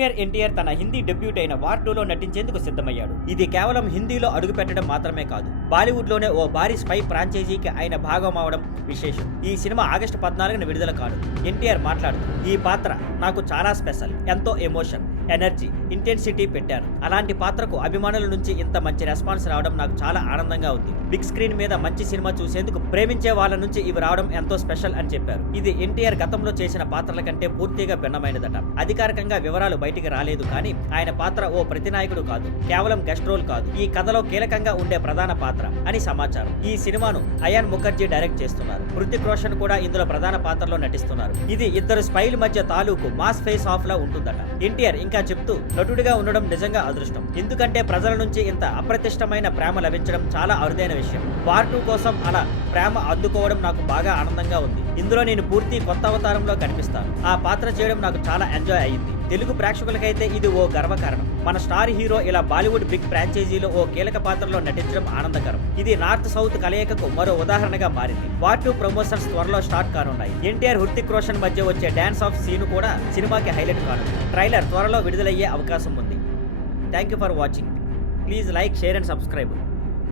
Junior NTR తన Hindi debut అయిన war 2లో నటించేందుకు సిద్ధమయ్యాడు. ఇది కేవలం హిందీలో అడుగుపెట్టడం మాత్రమే కాదు, బాలీవుడ్ లోనే ఓ భారీ స్పై ఫ్రాంచైజీకి ఆయన భాగం అవడం విశేషం. ఈ సినిమా ఆగస్టు 14న విడుదల కాదు. ఎన్టీఆర్ మాట్లాడుతూ, ఈ పాత్ర నాకు చాలా స్పెషల్, ఎంతో ఎమోషన్, ఎనర్జీ, ఇంటెన్సిటీ పెట్టాను. అలాంటి పాత్రకు అభిమానుల నుంచి ఇంత మంచి రెస్పాన్స్ రావడం నాకు చాలా ఆనందంగా ఉంది. బిగ్ స్క్రీన్ మీద మంచి సినిమా చూసేందుకు ప్రేమించే వాళ్ళ నుంచి ఇవి రావడం ఎంతో స్పెషల్ అని చెప్పారు. ఇది ఎన్టీఆర్ గతంలో చేసిన పాత్రల కంటే పూర్తిగా భిన్నమైనదట. అధికారికంగా వివరాలు బయటికి రాలేదు, కానీ ఆయన పాత్ర ఓ ప్రతినాయకుడు కాదు, కేవలం గెస్ట్ రోల్ కాదు, ఈ కథలో కీలకంగా ఉండే ప్రధాన పాత్ర అని సమాచారం. ఈ సినిమాను అయాన్ ముఖర్జీ డైరెక్ట్ చేస్తున్నారు. హృతిక్ రోషన్ కూడా ఇందులో ప్రధాన పాత్రలో నటిస్తున్నారు. ఇది ఇద్దరు స్పైల్ మధ్య తాలూకు మాస్ ఫేస్ ఆఫ్ లా ఉంటుందట. ఎన్టీఆర్ ఇంకా చెప్తూ, నటుడిగా ఉండడం నిజంగా అదృష్టం, ఎందుకంటే ప్రజల నుంచి ఇంత అప్రతిష్టమైన ప్రేమ లభించడం చాలా అరుదైన విషయం. వార్ 2 కోసం అలా ప్రేమ అందుకోవడం నాకు బాగా ఆనందంగా ఉంది. ఇందులో నేను పూర్తి కొత్త అవతారంలో కనిపిస్తాను. ఆ పాత్ర చేయడం నాకు చాలా ఎంజాయ్ అయ్యింది. తెలుగు ప్రేక్షకులకైతే ఇది ఓ గర్వకారణం. మన స్టార్ హీరో ఇలా బాలీవుడ్ బిగ్ ఫ్రాంచైజీలో ఓ కీలక పాత్రలో నటించడం ఆనందకరం. ఇది నార్త్ సౌత్ కలయికకు మరో ఉదాహరణగా మారింది. వార్ 2 ప్రమోషన్స్ త్వరలో స్టార్ట్ కానున్నాయి. ఎన్టీఆర్ హృతిక్ రోషన్ మధ్య వచ్చే డాన్స్ ఆఫ్ సీన్ కూడా సినిమాకి హైలైట్ కానుంది. ట్రైలర్ త్వరలో విడుదలయ్యే అవకాశం ఉంది. Thank you for watching. Please like, share and subscribe.